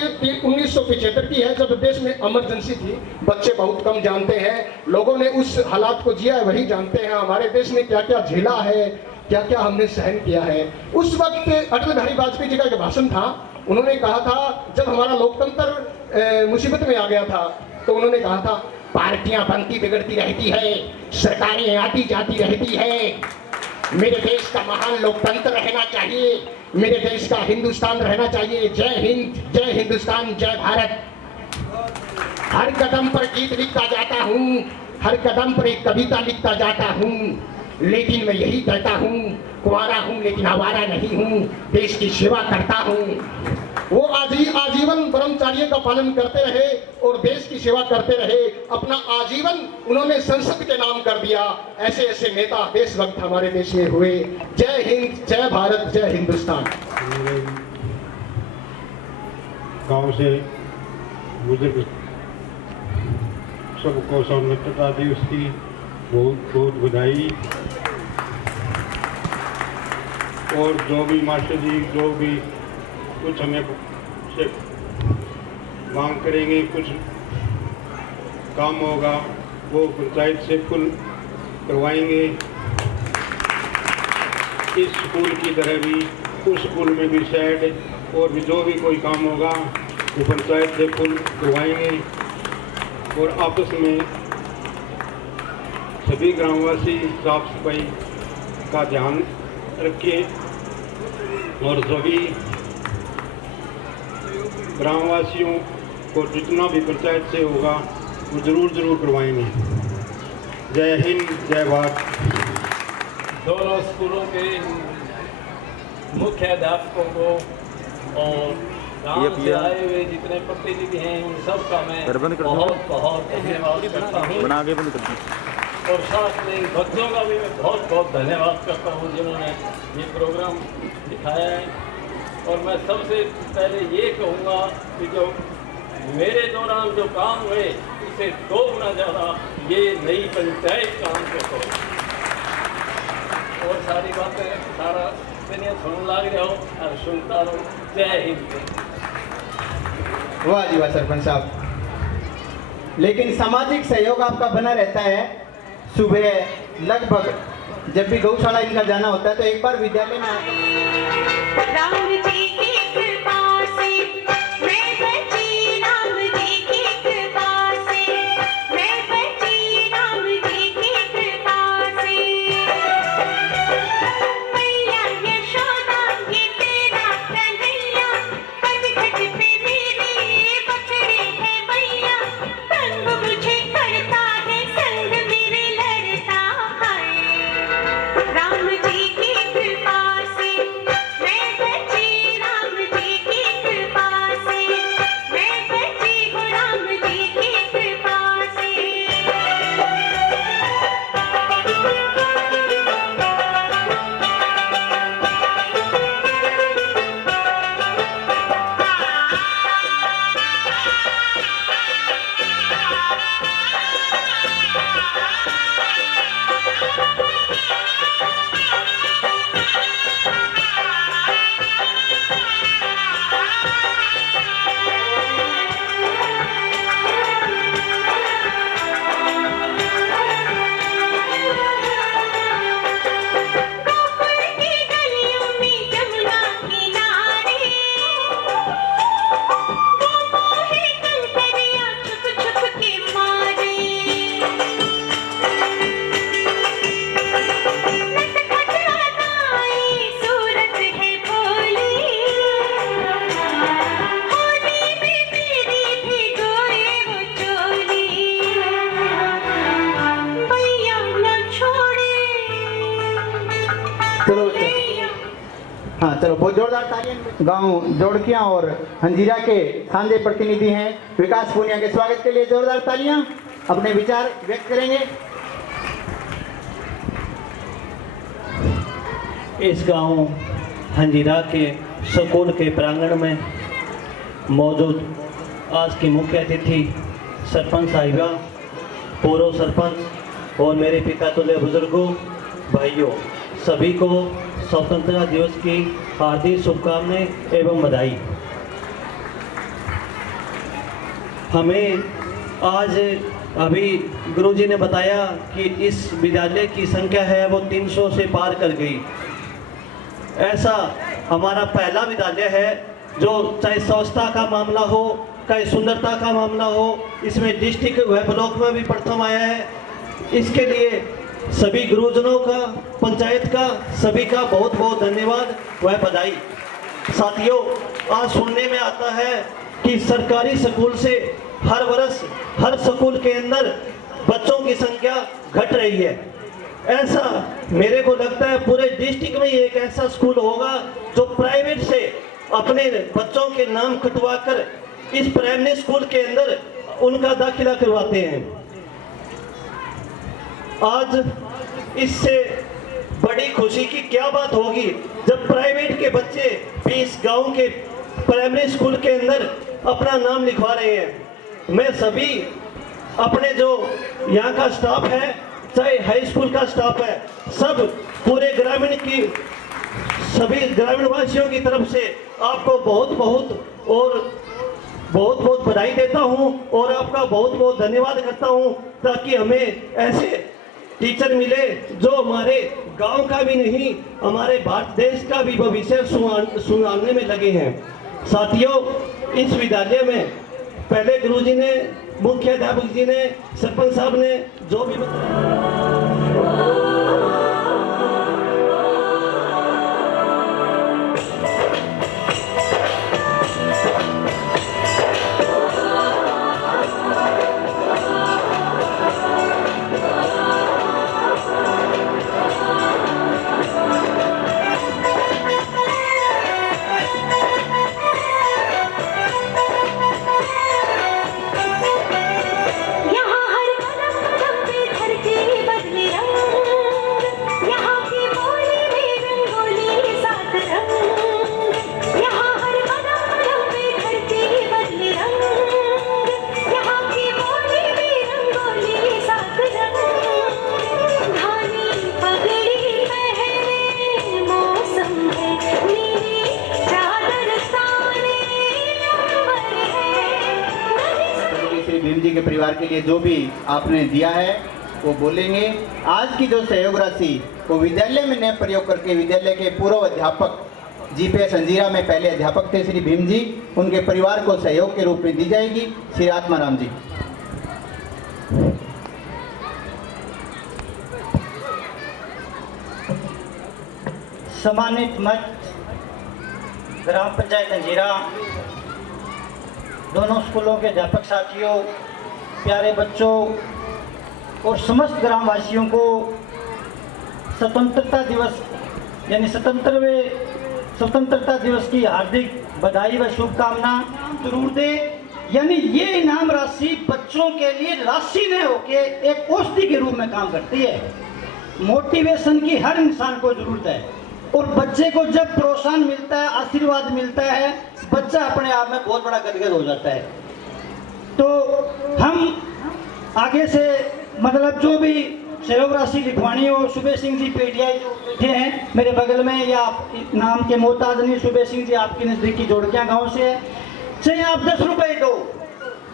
1975 की है जब देश में इमरजेंसी थी। बच्चे बहुत कम जानते हैं, लोगों ने उस हालात को जिया है वही जानते हैं हमारे देश में क्या क्या झेला है, क्या क्या हमने सहन किया है। उस वक्त अटल बिहारी वाजपेयी जी का एक भाषण था, उन्होंने कहा था जब हमारा लोकतंत्र मुसीबत में आ गया था तो उन्होंने कहा था पार्टियां बनती बिगड़ती रहती है, सरकारें आती जाती रहती है, मेरे देश का महान लोकतंत्र रहना चाहिए, मेरे देश का हिंदुस्तान रहना चाहिए। जय हिंद, जय हिंदुस्तान, जय भारत। हर कदम पर गीत लिखता जाता हूँ, हर कदम पर एक कविता लिखता जाता हूँ, लेकिन मैं यही कहता हूँ कुंवारा हूँ लेकिन आवारा नहीं हूँ, देश की सेवा करता हूँ। वो आजीवन ब्रह्मचर्य का पालन करते रहे और देश की सेवा करते रहे। अपना आजीवन उन्होंने संसद के नाम कर दिया। ऐसे ऐसे नेता देशभक्त हमारे देश में हुए। जय हिंद, जय भारत, जय हिंदुस्तान। गांव से बुजुर्ग सबको स्वतंत्रता दिवस की बहुत बहुत बधाई। और जो भी मास्टर जी जो भी कुछ हमें से मांग करेंगे, कुछ काम होगा वो पंचायत से फुल करवाएंगे। इस स्कूल की तरह भी उस स्कूल में भी शेड और भी जो भी कोई काम होगा वो पंचायत से फुल करवाएंगे। और आपस में सभी ग्रामवासी साफ सफाई का ध्यान रखें और सभी ग्रामवासियों को जितना भी पंचायत से होगा वो ज़रूर करवाएंगे। जय हिंद, जय भारत। दोनों स्कूलों के मुख्य अध्यापकों को और गांव से आए हुए जितने प्रतिनिधि हैं उन सब का मैं बहुत धन्यवाद करता हूँ। और साथ में इन बच्चों का भी मैं बहुत धन्यवाद करता हूँ जिन्होंने ये प्रोग्राम दिखाया है। और मैं सबसे पहले ये कहूँगा कि जो मेरे दौरान जो काम हुए उससे 2 गुना ज़्यादा ये नई पंचायत काम को और सारी बातें सारा मैंने सुन लग रहा हूँ और सुनता रहूँ। जय हिंद। वाह जी वाह सरपंच साहब। लेकिन सामाजिक सहयोग आपका बना रहता है। सुबह लगभग जब भी गौशाला इनका जाना होता है तो एक बार विद्यालय में राम जी की कृपा से मैं बची, राम जी की कृपा से मैं बची, राम जी की कृपा से। मैया यशोदा ये तेरा कन्हैया, पनघट पे मेरे बछड़े हैं भैया। संग मुझे करता है, संग मेरे लड़ता है। राम जी की कृपा से मैं बची, राम जी की कृपा से मैं बची हूँ, राम जी की कृपा से। गोकुल की गलियों में जमुना किनारे वो मोहे कंकरिया छुप छुप के मारे। नटखट अदाएं सूरत है भोली, होली में मेरी भिगोए वो चोली। भैया न छोड़े, चलो हाँ चलो बहुत जोरदार तालियां। गांव जोड़कियां और हंजीरा के साझे प्रतिनिधि हैं विकास पूनिया के स्वागत के लिए जोरदार तालियां। अपने विचार व्यक्त करेंगे। इस गांव हंजीरा के स्कूल के प्रांगण में मौजूद आज की मुख्य अतिथि सरपंच साहिबा, पूर्व सरपंच और मेरे पिता तुल्य बुजुर्गों, भाइयों, सभी को स्वतंत्रता दिवस की हार्दिक शुभकामनाएं एवं बधाई। हमें आज अभी गुरुजी ने बताया कि इस विद्यालय की संख्या है वो 300 से पार कर गई। ऐसा हमारा पहला विद्यालय है जो चाहे स्वच्छता का मामला हो, चाहे सुंदरता का मामला हो, इसमें डिस्ट्रिक्ट व ब्लॉक में भी प्रथम आया है। इसके लिए सभी गुरुजनों का, पंचायत का, सभी का बहुत बहुत धन्यवाद व बधाई। साथियों, आज सुनने में आता है कि सरकारी स्कूल से हर वर्ष हर स्कूल के अंदर बच्चों की संख्या घट रही है। ऐसा मेरे को लगता है पूरे डिस्ट्रिक्ट में एक ऐसा स्कूल होगा जो प्राइवेट से अपने बच्चों के नाम कटवाकर इस प्राइमरी स्कूल के अंदर उनका दाखिला करवाते हैं। आज इससे बड़ी खुशी की क्या बात होगी जब प्राइवेट के बच्चे भी इस गांव के प्राइमरी स्कूल के अंदर अपना नाम लिखवा रहे हैं। मैं सभी अपने जो यहाँ का स्टाफ है, चाहे हाई स्कूल का स्टाफ है, सब पूरे ग्रामीण की सभी ग्रामीण वासियों की तरफ से आपको बहुत बहुत बधाई देता हूँ और आपका बहुत बहुत धन्यवाद करता हूँ, ताकि हमें ऐसे टीचर मिले जो हमारे गांव का भी नहीं, हमारे भारत देश का भी भविष्य सुधारने में लगे हैं। साथियों, इस विद्यालय में पहले गुरुजी ने, मुख्य अध्यापक जी ने, सरपंच साहब ने जो भी यहाँ हर कदम कदम पे धरती बदले रंग, यहाँ की बोली में रंगोली सात रंग। यहाँ हर कदम कदम पे धरती बदले रंग, यहाँ की बोली में रंगोली सात रंग। धानी पगड़ी पहने मौसम है, नीली चादर ताने नंबर है। श्री भीम जी के परिवार के लिए जो भी आपने दिया है वो बोलेंगे। आज की जो सहयोग राशि वो विद्यालय में नए प्रयोग करके विद्यालय के पूर्व अध्यापक जीपीएस अंजीरा में पहले अध्यापक थे श्री भीम जी, उनके परिवार को सहयोग के रूप में दी जाएगी। श्री आत्माराम जी। सम्मानित मत ग्राम पंचायत अंजीरा, दोनों स्कूलों के अध्यापक साथियों, प्यारे बच्चों और समस्त ग्रामवासियों को स्वतंत्रता दिवस यानी स्वतंत्रता दिवस की हार्दिक बधाई व शुभकामना जरूर दे। यानी ये इनाम राशि बच्चों के लिए राशि न होके एक औषधि के रूप में काम करती है। मोटिवेशन की हर इंसान को जरूरत है और बच्चे को जब प्रोत्साहन मिलता है, आशीर्वाद मिलता है, बच्चा अपने आप में बहुत बड़ा गदगद हो जाता है। तो हम आगे से मतलब जो भी सहयोग राशि लिखवानी हो, सुबह सिंह जी पीटीआई जो बैठे हैं मेरे बगल में, या नाम के मोहताज नहीं, सुबह सिंह जी आपकी नज़दीकी जोड़कियाँ गांव से है, चाहे आप 10 रुपए दो,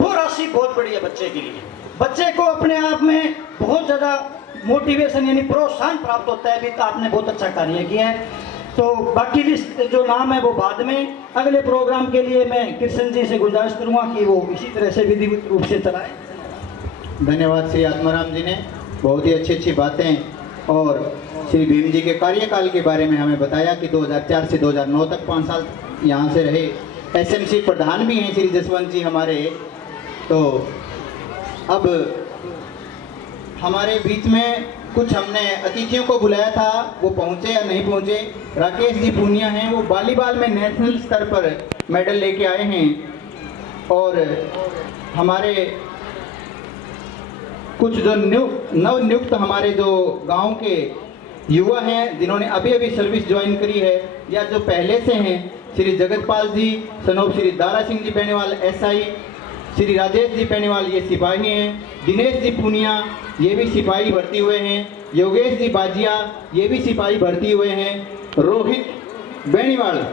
वो राशि बहुत बड़ी है बच्चे के लिए। बच्चे को अपने आप में बहुत ज़्यादा मोटिवेशन यानी प्रोत्साहन प्राप्त होता है। भी तो आपने बहुत अच्छा कार्य किया है। तो बाकी लिस्ट जो नाम है वो बाद में, अगले प्रोग्राम के लिए मैं कृष्ण जी से गुजारिश करूँगा कि वो इसी तरह से विधिवत रूप से चलाएं। धन्यवाद श्री आत्माराम जी ने, बहुत ही अच्छी बातें और श्री भीम जी के कार्यकाल के बारे में हमें बताया कि 2004 से 2009 तक 5 साल यहाँ से रहे। एसएमसी प्रधान भी हैं श्री जसवंत जी हमारे। तो अब हमारे बीच में कुछ हमने अतिथियों को बुलाया था, वो पहुँचे या नहीं पहुँचे। राकेश जी पूनिया हैं, वो वॉलीबॉल में नेशनल स्तर पर मेडल लेके आए हैं। और हमारे कुछ जो नवनियुक्त हमारे जो गांव के युवा हैं जिन्होंने अभी अभी सर्विस ज्वाइन करी है या जो पहले से हैं, श्री जगतपाल जी सनोब, श्री दारा सिंह जी बेनीवाल एसआई, श्री राजेश जी बेनीवाल ये सिपाही हैं, दिनेश जी पूनिया ये भी सिपाही भर्ती हुए हैं, योगेश जी बाजिया ये भी सिपाही भर्ती हुए हैं, रोहित बेनीवाल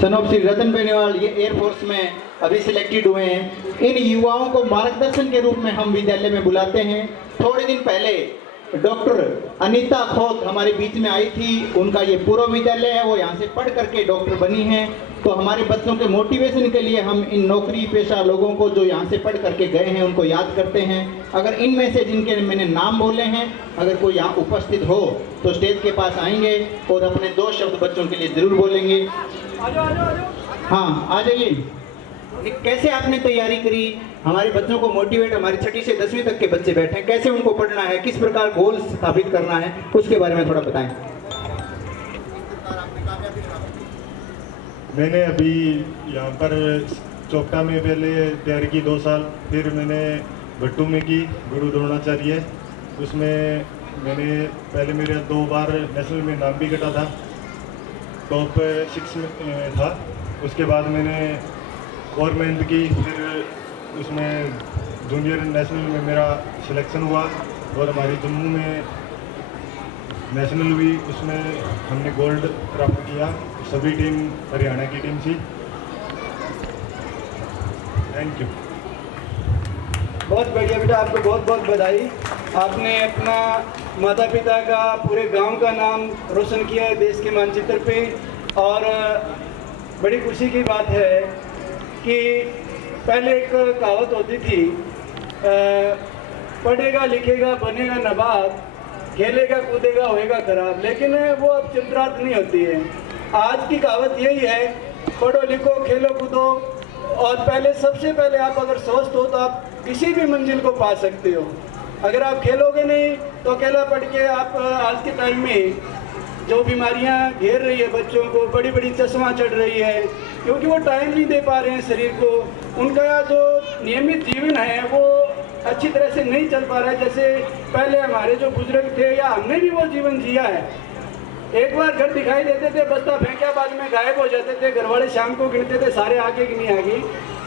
सनोब श्री रतन बेनीवाल ये एयरफोर्स में अभी सिलेक्टेड हुए हैं। इन युवाओं को मार्गदर्शन के रूप में हम विद्यालय में बुलाते हैं। थोड़े दिन पहले डॉक्टर अनीता खोत हमारे बीच में आई थी, उनका ये पूर्व विद्यालय है, वो यहाँ से पढ़ करके डॉक्टर बनी हैं। तो हमारे बच्चों के मोटिवेशन के लिए हम इन नौकरी पेशा लोगों को जो यहाँ से पढ़ करके गए हैं उनको याद करते हैं। अगर इनमें से जिनके मैंने नाम बोले हैं अगर कोई यहाँ उपस्थित हो तो स्टेज के पास आएंगे और अपने 2 शब्द बच्चों के लिए ज़रूर बोलेंगे। हाँ, आ जाइए। कैसे आपने तैयारी करी, हमारे बच्चों को मोटिवेट, हमारी 6ठी से 10वीं तक के बच्चे बैठे हैं, कैसे उनको पढ़ना है, किस प्रकार गोल स्थापित करना है, उसके बारे में थोड़ा बताएं। मैंने अभी यहाँ पर चौकटा में पहले तैयारी की 2 साल, फिर मैंने भट्टू में की गुरु द्रोणाचार्य, उसमें मैंने पहले मेरा 2 बार नेशनल में नाम भी कटा था, टॉप 6 में था। उसके बाद मैंने और मेहनत की, फिर उसमें जूनियर नेशनल में मेरा सिलेक्शन हुआ और हमारी जम्मू में नेशनल हुई, उसमें हमने गोल्ड प्राप्त किया। सभी टीम हरियाणा की टीम थी। Thank you. बहुत बढ़िया बेटा, आपको बहुत बहुत बधाई। आपने अपना माता पिता का, पूरे गांव का नाम रोशन किया है देश के मानचित्र पे। और बड़ी खुशी की बात है कि पहले एक कहावत होती थी, पढ़ेगा लिखेगा बनेगा नवाब, खेलेगा कूदेगा होएगा खराब, लेकिन वो अब चित्रार्थ नहीं होती है। आज की कहावत यही है, पढ़ो लिखो खेलो कूदो, और पहले सबसे पहले आप अगर स्वस्थ हो तो आप किसी भी मंजिल को पा सकते हो। अगर आप खेलोगे नहीं तो अकेला पढ़ के आप आज के टाइम में जो बीमारियां घेर रही है बच्चों को, बड़ी बड़ी चश्मा चढ़ रही है, क्योंकि वो टाइम नहीं दे पा रहे हैं शरीर को। उनका जो नियमित जीवन है वो अच्छी तरह से नहीं चल पा रहा है, जैसे पहले हमारे जो बुजुर्ग थे या हमने भी वो जीवन जिया है। एक बार घर दिखाई देते थे, बस्ता फेंका, बाद में गायब हो जाते थे। घर वाले शाम को गिनते थे सारे आगे कि नहीं आगे,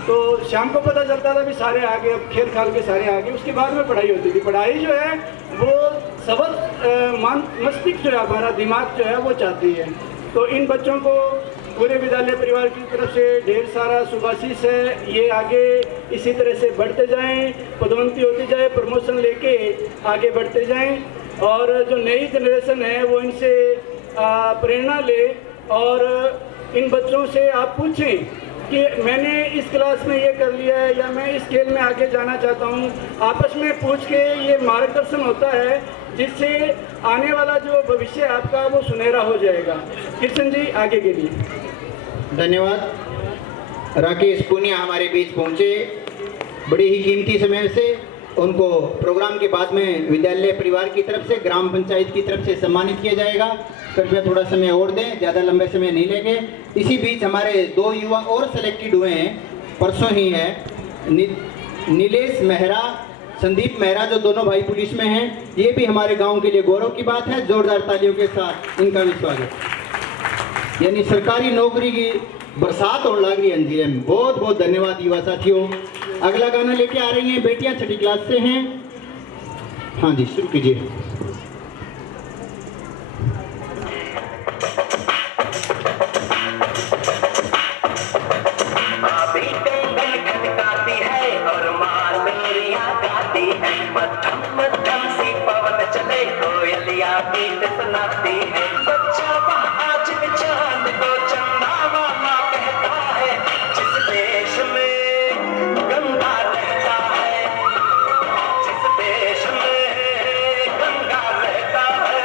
तो शाम को पता चलता था भी सारे आगे, अब खेल खाल के सारे आगे। उसके बाद में पढ़ाई होती थी। पढ़ाई जो है वो सबक मस्तिष्क जो है, हमारा दिमाग जो है वो चाहती है। तो इन बच्चों को पूरे विद्यालय परिवार की तरफ से ढेर सारा शुभाशीष है। ये आगे इसी तरह से बढ़ते जाएं, पदोन्नति होती जाए, प्रमोशन लेके आगे बढ़ते जाएं, और जो नई जनरेशन है वो इनसे प्रेरणा ले। और इन बच्चों से आप पूछें कि मैंने इस क्लास में ये कर लिया है या मैं इस खेल में आगे जाना चाहता हूँ। आपस में पूछ के ये मार्गदर्शन होता है, जिससे आने वाला जो भविष्य आपका वो सुनहरा हो जाएगा। किशन जी आगे के लिए धन्यवाद। राकेश पुनिया हमारे बीच पहुँचे, बड़े ही कीमती समय से उनको प्रोग्राम के बाद में विद्यालय परिवार की तरफ से, ग्राम पंचायत की तरफ से सम्मानित किया जाएगा। कृपया थोड़ा समय और दें, ज़्यादा लंबे समय नहीं लेंगे। इसी बीच हमारे 2 युवा और सेलेक्टेड हुए हैं, परसों ही है, नीलेश मेहरा, संदीप मेहरा, जो दोनों भाई पुलिस में हैं। ये भी हमारे गांव के लिए गौरव की बात है। जोरदार तालियों के साथ इनका भी स्वागत। यानी सरकारी नौकरी की बरसात और लाग रही अंजीर में। बहुत बहुत धन्यवाद युवा साथियों। अगला गाना लेके आ रही हैं बेटियां, 6ठी क्लास से हैं। हाँ जी, शुरू कीजिए। मध्यम मध्यम सी पवन चले, कोयलिया गीत सुनाती है। बच्चा वहाँ आज भी चांद को चंदा मामा कहता है। जिस देश में गंगा रहता है, जिस देश में गंगा रहता है,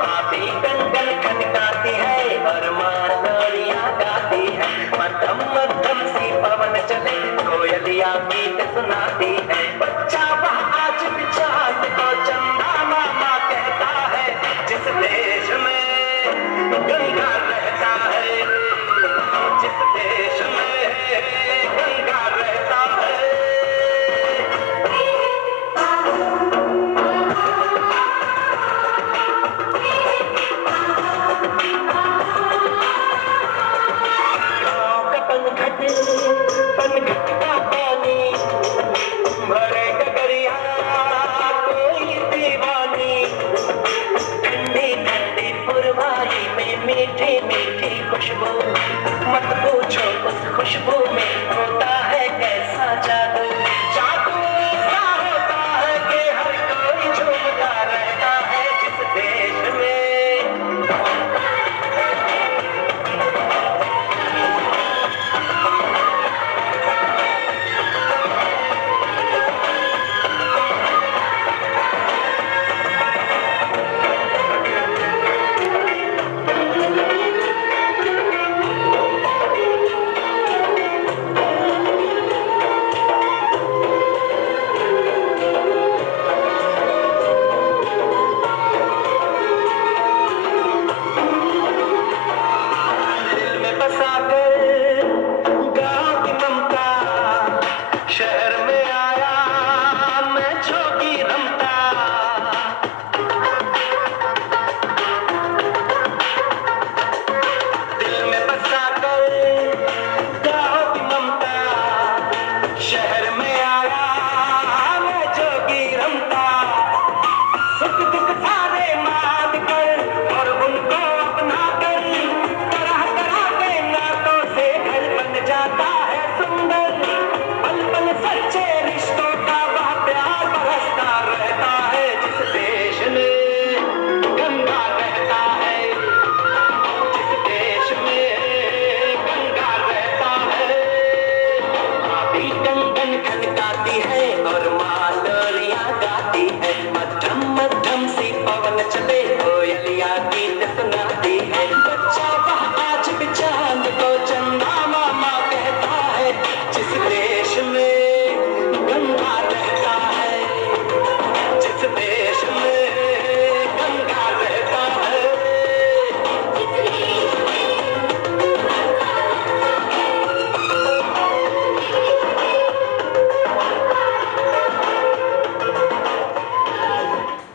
भाभी गंगन खनकाती है और माँ लोरियां गाती है। मध्यम मध्यम सी पवन चले, कोयलिया गीत सुनाती है। बच्चा वहाँ आज भी चांद को चंदा मामा कहता है। जिस देश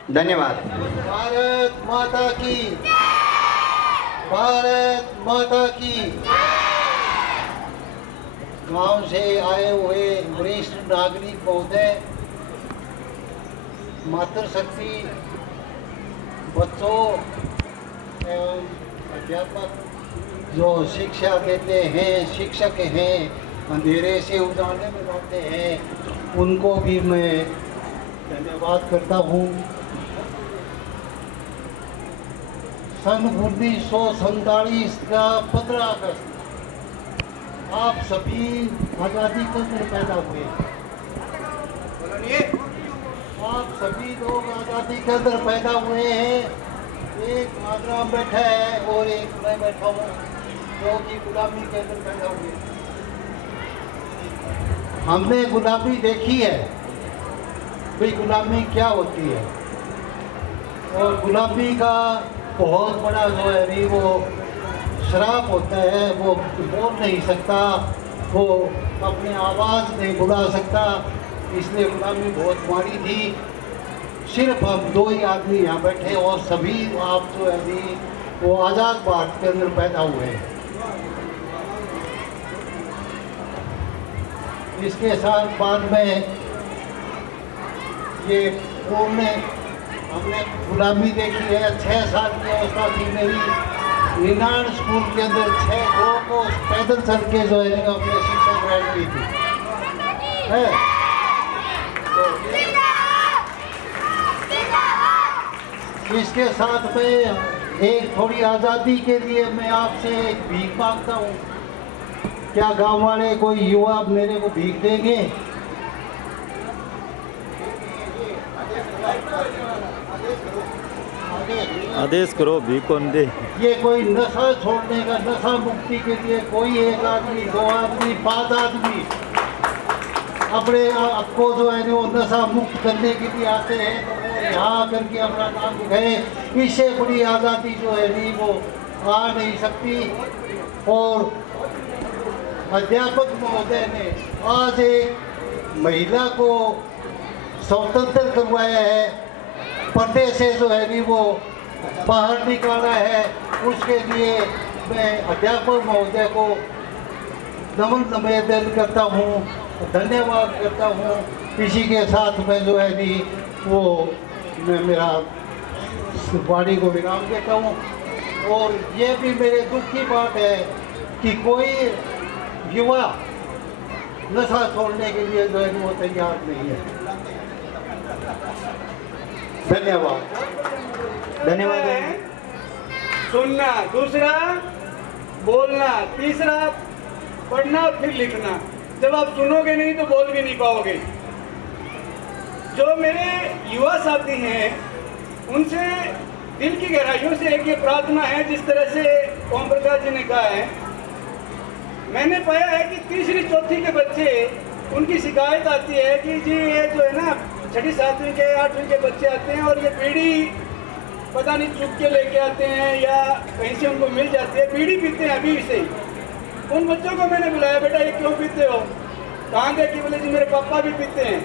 धन्यवाद। भारत माता की, भारत माता की। गांव से आए हुए वरिष्ठ नागरिक महोदय, मातृशक्ति, बच्चों एवं अध्यापक जो शिक्षा देते हैं, शिक्षक हैं, अंधेरे से उजाले में लाते हैं, उनको भी मैं धन्यवाद करता हूँ। सन 1947 का 15 अगस्त आप सभी आज़ादी के अंदर पैदा हुए। आप सभी लोग आज़ादी के अंदर पैदा हुए हैं। एक मातराम बैठा है और एक मैं बैठा हूँ जो कि गुलामी के अंदर पैदा हुए। हमने गुलामी देखी है भाई, गुलामी क्या होती है, और गुलामी का बहुत बड़ा जो है नहीं वो श्राप होता है। वो बोल नहीं सकता, वो अपनी आवाज़ नहीं बुला सकता, इसलिए गुलामी बहुत माड़ी थी। सिर्फ हम दो ही आदमी यहाँ बैठे और सभी आप जो है नहीं वो आज़ाद भारत के अंदर पैदा हुए हैं। इसके साथ बाद में ये पूर्ण हमने गुलामी देखी है। 6 साल की अवस्था थी मेरी, यूनान स्कूल के अंदर 6 लोगों को पैदल चल के जो है अपनी शिक्षा ग्रहण की थी है। तो इसके साथ में एक थोड़ी आज़ादी के लिए मैं आपसे एक भीख मांगता हूँ। क्या गांव वाले कोई युवा मेरे को भीख देंगे? आदेश करो, भी कौन दे। ये कोई नशा छोड़ने का, नशा मुक्ति के लिए कोई एक आदमी, 2 आदमी, 5 आदमी अपने आपको जो है वो नशा मुक्त करने के लिए आते हैं, तो वो यहाँ आकर के अपना काम दिखाए। इससे बड़ी आज़ादी जो है नहीं वो आ नहीं सकती। और अध्यापक महोदय ने आज एक महिला को स्वतंत्र करवाया है, पर्दे से जो है नहीं वो बाहर निकाला है। उसके लिए मैं अध्यापक महोदय को नमन निवेदन करता हूँ, धन्यवाद करता हूँ। इसी के साथ मैं जो है नहीं वो मैं मेरा वाणी को विराम देता हूँ। और ये भी मेरे दुख की बात है कि कोई युवा नशा छोड़ने के लिए जो है वो तैयार नहीं है। धन्यवाद। धन्यवाद। सुनना, दूसरा बोलना, तीसरा पढ़ना और फिर लिखना। जब आप सुनोगे नहीं तो बोल भी नहीं पाओगे। जो मेरे युवा साथी हैं उनसे दिल की गहराइयों से एक ये प्रार्थना है, जिस तरह से ओम प्रकाश जी ने कहा है। मैंने पाया है कि तीसरी चौथी के बच्चे, उनकी शिकायत आती है कि जी ये जो है ना 6वीं 7वीं के 8वीं के बच्चे आते हैं और ये बीड़ी पता नहीं चुप के लेके आते हैं या कहीं से उनको मिल जाती है, बीड़ी पीते हैं अभी से ही। उन बच्चों को मैंने बुलाया, बेटा ये क्यों पीते हो? कहाँ गए कि बोले जी मेरे पापा भी पीते हैं,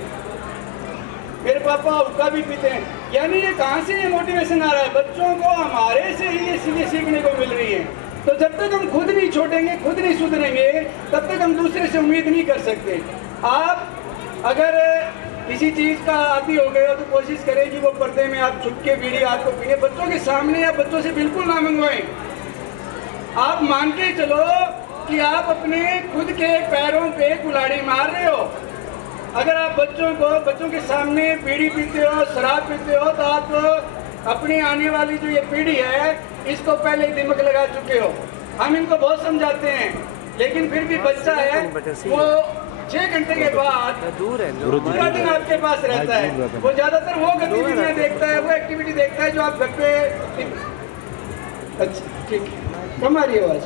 मेरे पापा उसका भी पीते हैं। यानी ये कहाँ से ये मोटिवेशन आ रहा है? बच्चों को हमारे से ही ये चीज़ें सीखने को मिल रही है। तो जब तक हम खुद नहीं छोड़ेंगे, खुद नहीं सुधरेंगे, तब तक हम दूसरे से उम्मीद नहीं कर सकते। आप अगर किसी चीज़ का आदी हो गए हो तो कोशिश करें कि वो पर्दे में आप छुप के बीड़ी आपको पीने, बच्चों के सामने या बच्चों से बिल्कुल ना मंगवाएं। आप मान के चलो कि आप अपने खुद के पैरों पे कुल्हाड़ी मार रहे हो। अगर आप बच्चों के सामने बीड़ी पीते हो, शराब पीते हो, तो आप अपनी आने वाली जो ये पीढ़ी है इसको पहले ही दिमाग लगा चुके हो। हम इनको बहुत समझाते हैं, लेकिन फिर भी बच्चा है वो 6 घंटे के बाद पूरा दिन आपके पास रहता है। वो ज़्यादातर वो गतिविधियाँ देखता है, वो एक्टिविटी देखता है जो आप घर पे। अच्छा ठीक है, कम आ रही है आवाज़।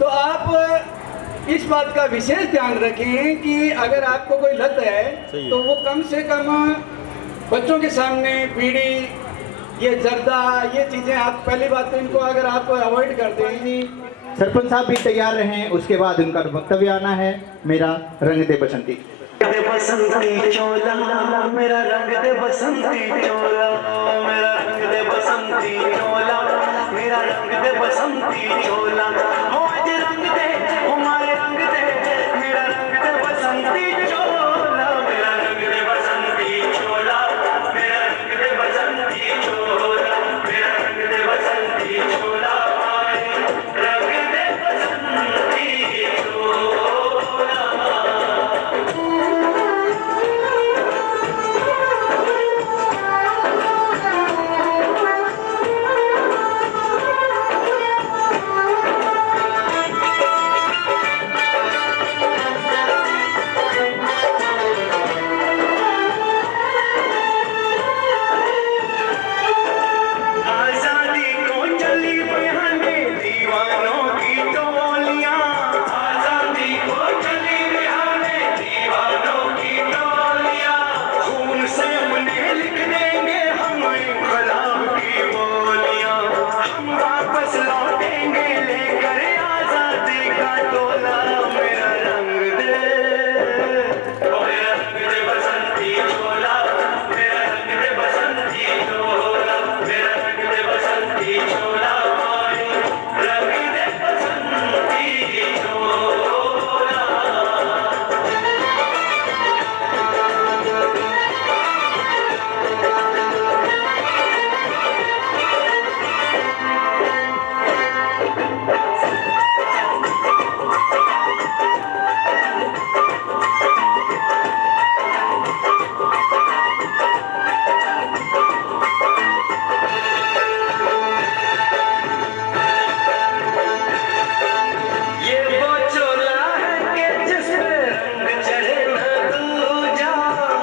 तो आप इस बात का विशेष ध्यान रखें कि अगर आपको कोई लत है तो वो कम से कम बच्चों के सामने बीड़ी, ये जर्दा, ये चीज़ें आप पहली बात तो इनको अगर आप अवॉइड कर देंगे। सरपंच साहब भी तैयार रहें, उसके बाद उनका वक्तव्य आना है। मेरा रंग दे बसंती। दे बसंती चोला, मेरा रंग दे बसंती चोला, मेरा रंग दे बसंती चोला, मेरा रंग दे बसंती चोला, हो आज रंग दे, हो मारे रंग दे, मेरा रंग दे बसंती चोला, मेरा रंग दे बसंती चोला, मेरा रंग दे बसंती चोला, मेरा रंग दे बसंती चोला, रंग दे बसंती आजादी को चली बिहाने दीवानों की टोलियां, आजादी को चली बिहाने दीवानों की टोलियां, खून से अपने लिख देंगे हम इंकलाब की बोलियां, हम वापस लौटेंगे लेकर आजादी का टोला, मेरा रंग दे, मेरा रंग दे बसंती चोला, मेरा रंग दे बसंती चोला, मेरा रंग दे बसंती चोला, रंग दे बसंती चोला। ये वो चोला है कि जिस पे रंग चढ़े न दूजा,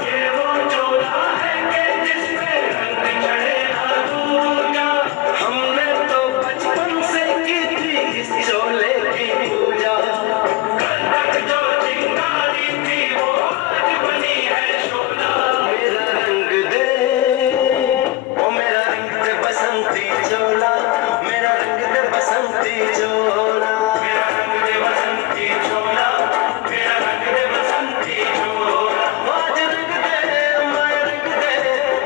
ये वो चोला है कि जिस पे रंग चढ़े न दूजा, हमने तो बचपन से की थी इस चोले की पूजा, कल तक जो चिंगारी थी वो आज बनी है शोला, मेरा रंग दे, ओ मेरा रंग दे बसंती चोला, मेरा रंग दे बसंती चोला, मेरा रंग दे बसंती चोला, मेरा रंग दे बसंती चोला, आज रंग दे, मैं रंग दे,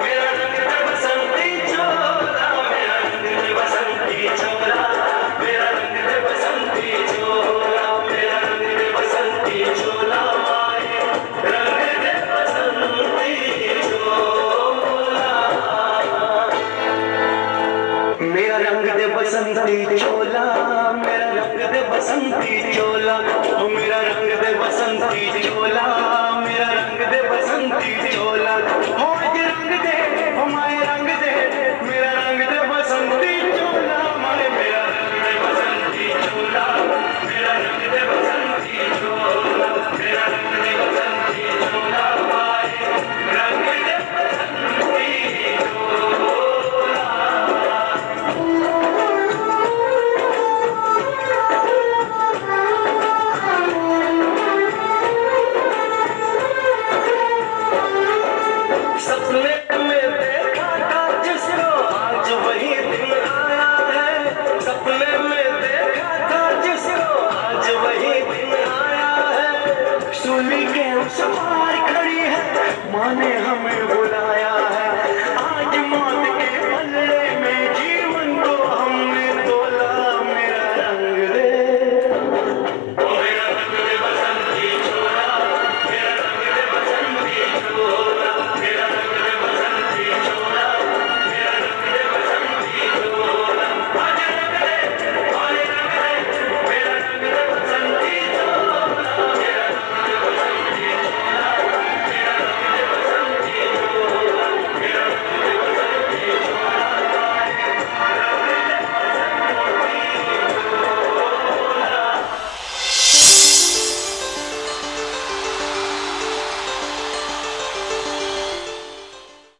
मेरा रंग दे बसंती चोला, मेरा रंग दे बसंती चोला, मेरा रंग दे बसंती चोला, मेरा रंग दे बसंती चोला, रंग दे बसंती चोला, मेरा रंग दे बसंती चोला, मेरा रंग दे बसंती चोला, मेरा रंग दे बसंती